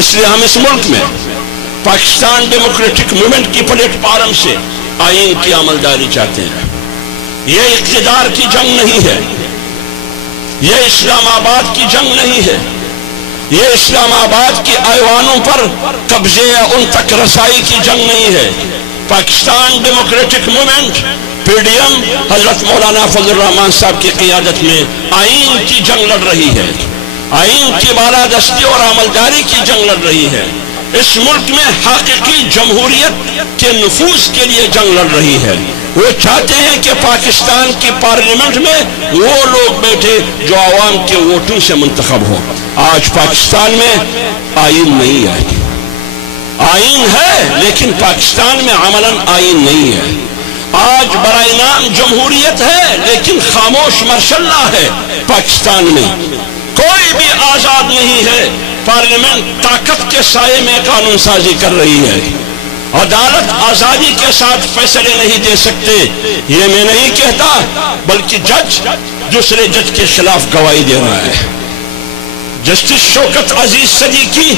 اس لیے ہم اس ملک میں پاکستان ڈیموکریٹک موومنٹ کی پلیٹ فارم سے آئین کی عملداری چاہتے ہیں. یہ اقتدار کی جنگ نہیں ہے, یہ اسلام آباد کی جنگ نہیں ہے, یہ اسلام آباد کی ایوانوں پر قبضے یا ان تک رسائی کی جنگ نہیں ہے. پاکستان ڈیموکریٹک موومنٹ PDM حضرت مولانا فضل الرحمان صاحب کی قیادت میں آئین کی جنگ لڑ رہی ہے, آئین کی بالادستی اور عملداری کی جنگ لڑ رہی ہے. اس ملک میں حقیقی جمہوریت کے نفوذ کے لیے جنگ لڑ رہی ہے. وہ چاہتے ہیں کہ پاکستان کی پارلیمنٹ میں وہ لوگ بیٹھے جو عوام کے ووٹوں سے منتخب ہو. آج پاکستان میں آئین نہیں ہے, آئین ہے لیکن پاکستان میں عملاً آئین نہیں ہے. آج برائے نام جمہوریت ہے لیکن خاموش مارشل لا ہے. پاکستان میں کوئی بھی آزاد نہیں ہے. پارلیمنٹ طاقت کے سائے میں قانون سازی کر رہی ہے. عدالت آزادی کے ساتھ فیصلے نہیں دے سکتے. یہ میں نہیں کہتا, بلکہ جج دوسرے جج کے خلاف گواہی دے رہا ہے. جسٹس شوکت عزیز صدیقی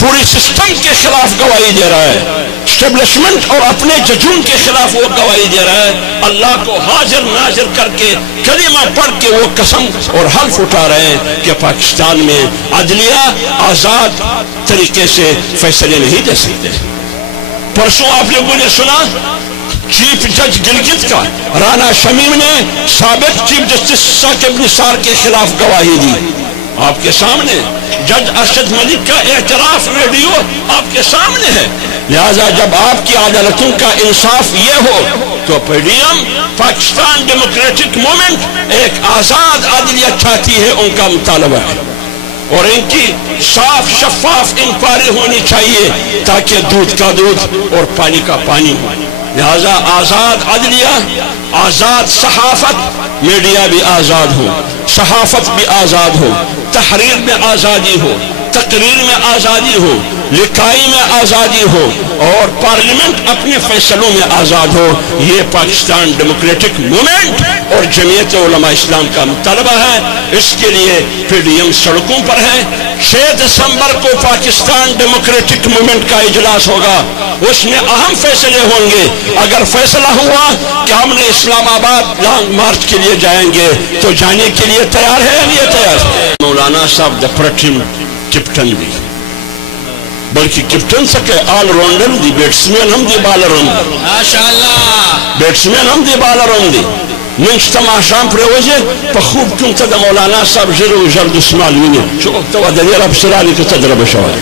پوری سسٹم کے خلاف گواہی دے رہا ہے. اسٹیبلشمنٹ اور اپنے ججوں کے خلاف وہ گواہی دے رہا ہے. اللہ کو حاضر ناظر کر کے کلمہ پڑھ کے وہ قسم اور حلف اٹھا رہے ہیں کہ پاکستان میں عدلیہ آزاد طریقے سے فیصلے نہیں دے سکتے. پرسوں آپ لوگوں نے سنا چیف جج گلگت کا رانا شمیم نے سابق چیف جسٹس ثاقب نثار کے خلاف گواہی دی. آپ کے سامنے جج ارشد ملک کا اعتراف ویڈیو آپ کے سامنے ہے. لہذا جب آپ کی عدالتوں کا انصاف یہ ہو تو PDM پاکستان ڈیموکریٹک موومنٹ ایک آزاد عدلیہ چاہتی ہے, ان کا مطالبہ ہے. اور ان کی صاف شفاف انکوائری ہونی چاہیے تاکہ دودھ کا دودھ اور پانی کا پانی ہو. لہذا آزاد عدلیہ, آزاد صحافت, میڈیا بھی آزاد ہو, صحافت بھی آزاد ہو, تحریر میں آزادی ہو, تقریر میں آزادی ہو, لکھائی میں آزادی ہو, اور پارلیمنٹ اپنے فیصلوں میں آزاد ہو. یہ پاکستان ڈیموکریٹک موومنٹ اور جمعیت علماء اسلام کا مطالبہ ہے. اس کے لیے PDM سڑکوں پر ہے. 6 دسمبر کو پاکستان ڈیموکریٹک موومنٹ کا اجلاس ہوگا, اس میں اہم فیصلے ہوں گے. اگر فیصلہ ہوا کہ ہم نے اسلام آباد لانگ مارچ کے لیے جائیں گے تو جانے کے لیے تیار ہے یا نہیں تیار؟ مولانا صاحب دا پرٹیم کیپٹن بھی, بلکہ کیپٹن سکے آل راؤنڈر دی, بیٹسمین ہم دی, بالر ہم دی, ماشاءاللہ بیٹسمین ہم دی, بالر ہم دی. منش تماشام پر وجه پخوب کم تا دا مولانا صاحب جرو جرد اسمال وینی شو تو دلیر اب سرالی که تدرب شوال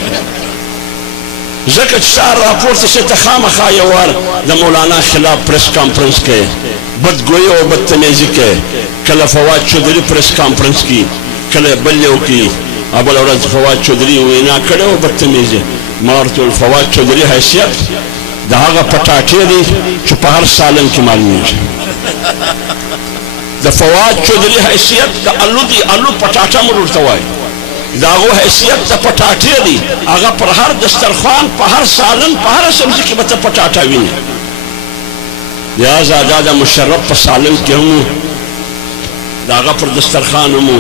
زکت سار راپورت سے تخام خایوار دا مولانا خلاف پریس کانفرنس کے بدگوئی و بدتمیزی کے کل فواد چودری پریس کانفرنس کی کل بلیو کی ابل اورد فواد چودری وینا کڑے و بدتمیزی مارتو الفواد چودری حیثیت دا آغا پتاٹی دی چو پہر سالن کی معلومی دا فواد چودری حیثیت دا علو دی, علو پتاٹا مرور توائی دا آغو حیثیت دا پتاٹی دی آغا پر ہر دسترخوان پہر سالن پہر سبزی کی بتا پتاٹا وینی. لہذا دادا مشرف پا سالن کی ہمو دا آغا پر دسترخوان ہمو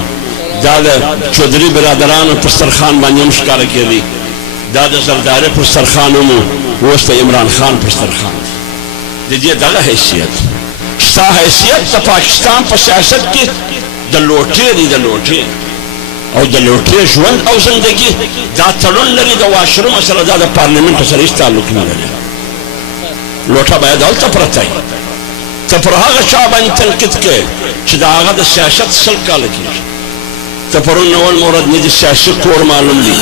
دادا چودری برادران پر دسترخوان بانی مشکار کی دی دادا زرداری پر دسترخوان ہمو وسط عمران خان پر دسترخوان دیدیے داغا حیثیت ستا حیثیت تا پاکستان پا سیاست کی دلوٹی دی دلوٹی او دلوٹی جوند او زندگی دا تلون لگی دا واشروم اصلا دا پارلیمنٹ اصلا اس تعلق نہ لگی لوٹا باید اول تا پرتائی تا پر آغا چابانی تنقید کے چی دا آغا دا سیاست سلکا لگی تا پر ان اول مورد ندی سیاسی کور معلوم دی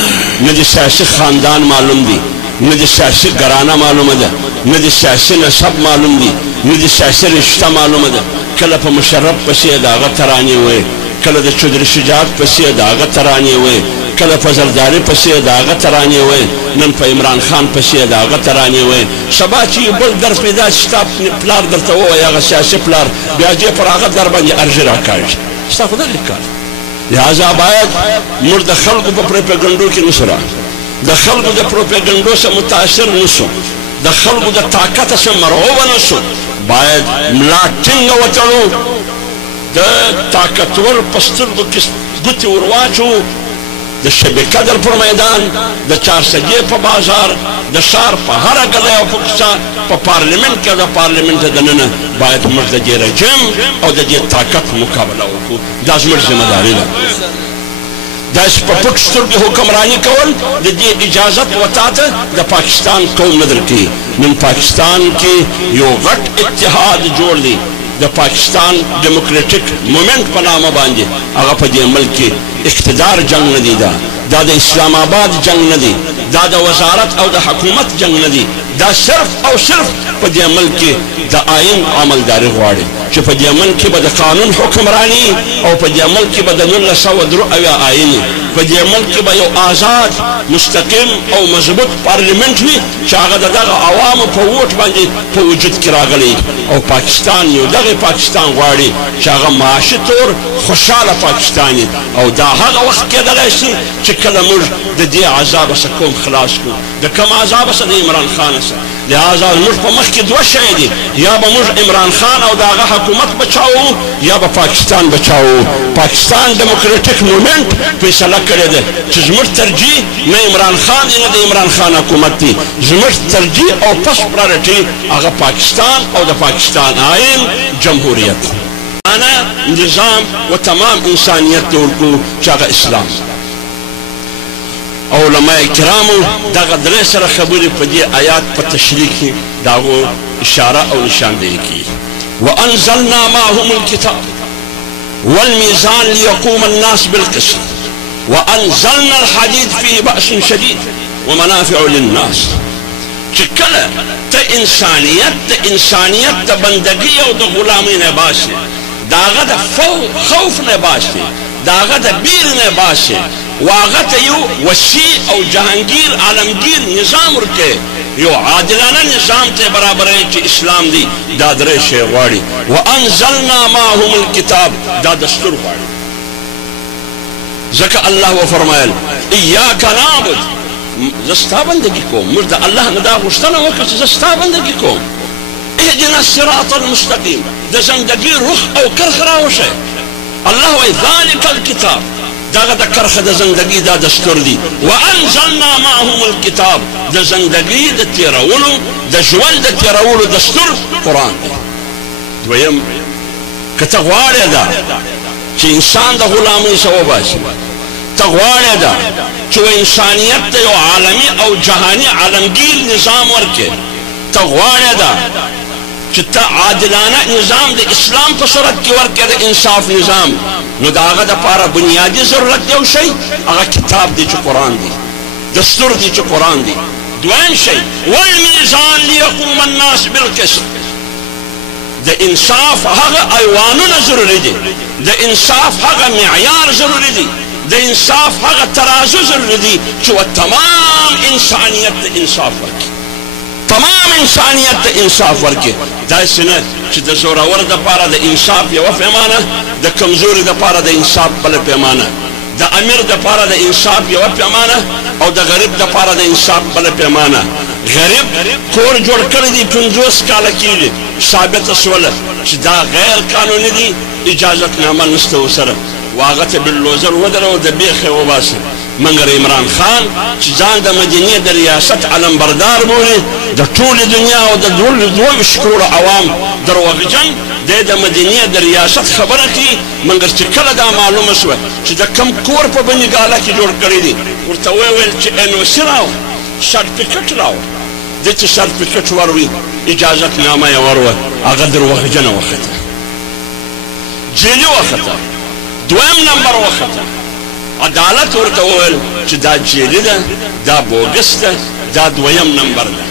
ندی سیاسی خاندان معلوم دی ندی سیاسی گرانہ معلوم دا ندی سیاسی نصب معلوم دی ندی سیاسی رشتہ معلوم دا کل پا مشرف پسی دا آغا ترانی ہوئے کل دا چودری شجاعت پسی دا آغا ترانی ہوئے کل پا زرداری پسی دا آغا ترانی ہوئے نن پا عمران خان پسی دا آغا ترانی ہوئے سبا چی بل در پیدا ستا پلار در تا ہوئے آغا سیاسی پلار بیاجی پر آغا در بندی ارجی را کارج ستا خدا لکار. لہذا باید مرد خلق پا پروپیگنڈو کی نسرا دا خلق دا پروپیگنڈو سے متاثر نسو دا خلق دا طاقت سے مرعوب نسو باید ملاٹنگ وطنو دا طاقتور پستر کو کس گتی ورواچو د شب قدر پر میدان د چارسدې په بازار د ښار په هره ګلی او په کوڅه په پارلیمنت کې د پارلیمنت دننه باید موږ د دې رژیم او د دې طاقت مقابله وکړو دا زموږ ذمهداري ده داسې په پټ سترګو حکمراني کول د دې اجازت وتا ته د پاکستان قوم نه درکوي نن پاکستان کې یو غټ اتحاد جوړ دی د پاکستان ډیموکریټک مومنټ په نامه باندې هغه په دې ملک کې اقتدار جنگ نه دی دا د اسلام آباد جنگ نه دی دا د وزارت او د حکومت جنگ نه دی دا صرف او صرف په دې ملک کې د آئین عملداري غواړي چې په دې ملک کې به د قانون حکمراني او په دې ملک کې به د 1903 آئین په دې ملک کې به یو آزاد مستقیم او مضبوط پارلیمنت وي چې هغه د دغه عوامو په ووټ باندې په وجود کې راغلی او پاکستان یو دغه پاکستان غواړي چې هغه معاشي طور خوشحاله پاکستان او دا هغه وخت کېدلی شي چې کله موږ د دې عذابه څخه کوم خلاص کړو د کوم عذابه څخه د عمران خان څخه لہذا موږ په مخ کې دوه شی دي یا به موږ عمران خان او د هغه حکومت بچاوو یا به پاکستان بچاوو پاکستان ډیموکریټک مومنټ فیصله کړې ده چې زموږ ترجیح نه عمران خان دی نه د عمران خان حکومت دی زموږ ترجیح او فسٹ پرایورټي هغه پاکستان او د پاکستان آئین جمهوریت نظام و تمام انسانیت ته ورکړو چې هغه اسلام علماء کرامو دغه درې سره خبرې په دې آیات په تشریح کې د هغو اشاره او نشاندهي کوي وانزلنا معهم الكتاب والميزان ليقوم الناس بالقسط وانزلنا الحديد فيه بأس شديد ومنافع للناس چې کله ته انسانیت د بندګۍ او د غلامۍ نه باسي د هغه د خوف نه باسي د هغه د بیر نه باسي واغه ته یو وسیع او جهانگیر عالمگیر نظام ورکه یو عادلانه نظام ته برابرې چې اسلام دی دا درې شی غواړي وانزلنا معهم الكتاب دا دستور غواړي ځکه الله وفرمایل اياک نعبد زستا بندگی کوم موږ د الله نه دا غوښتنه وکړه چې زستا بندگی کوم اهدنا الصراط المستقيم د زندگی روح او کرخ راوشه الله وی ذلك الكتاب داغه د کرخه د زندگی دا دستور دی وانزلنا معهم الكتاب د زندگی د تیرولو د ژوند د تیرولو دستور قرآن دی دویم که ته غواړې ده چې انسان د غلامۍ څخه وباسي ته غواړې ده چې انسانیت ته یو عالمي او جهاني عالمگیر نظام ورکړي ته غواړې ده چې ته عادلانه نظام د اسلام په صورت کې ورکړې د انصاف نظام نو د هغه دپاره بنیادي ضرورت یو شی هغه کتاب دی چې قرآن دی دستور دی چې قرآن دی دویم شی والمیزان لیقوم الناس بالقسط د انصاف هغه ایوانونه ضروري دي د انصاف هغه معیار ضروري دي د انصاف هغه ترازو ضروري دي چې تمام انسانیت ته انصاف ورکړي تمام انسانیت ته انصاف ورکړي داسې نه چې د زورور دپاره د انصاف یوه پیمانه د کمزوري دپاره د انصاف بله پیمانه د امیر دپاره د انصاف یوه پیمانه او د غریب دپاره د انصاف بله پیمانه غریب کور جوړ کړی دی 50 کاله کېږي ثابته شوله چې دا غیر قانوني دي اجازتنامه نشته ورسره واغه ته بلوزر ودرو د بیخې وباسي مګر عمران خان چې ځان د مدینې د ریاست علمبردار بولي د ټولې دنیا او د 22 کروړو عوام دروغجن د مدینې د ریاست خبره کوي مګر چې کله دا معلومه شوه چې د کم کور په بنګاله کې جوړ کړی دی ورته وویل چې NOC راو سرټیفیکټ راو د چې سرټیفیکټ وروي اجازتنامه یې وروه هغه دروغجنه وخته جیلي وخته دویم نمبر وخته عدالت ورته وویل چې دا جیلي ده دا بوګس ده دا دویم نمبر ده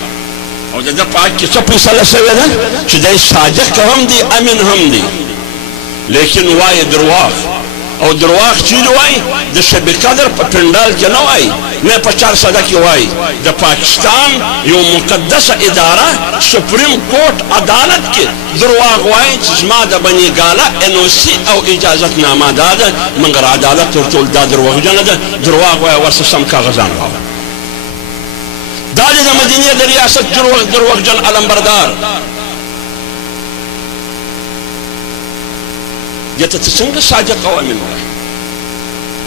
او د ده پاک کې څه فیصله شوې ده چې دی صادق هم دی امین هم دی لیکن وایي درواغ او درواغ چیرې وایي د شب قدر په پنډال کې نه وایي نه په چارسده کې وایي د پاکستان یو مقدسه اداره سپریم کورټ عدالت کې درواغ وایي چې زما د بنګاله NOC او اجازتنامه دا ده مګر عدالت ورته ویل دا دروغجنه ده درواغ وایي ورسه سم کاغذان راوړه دا د مدینې د ریاست دروغجن علمبردار دې ته څنګه صادق او امین وایي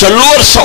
400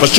5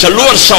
400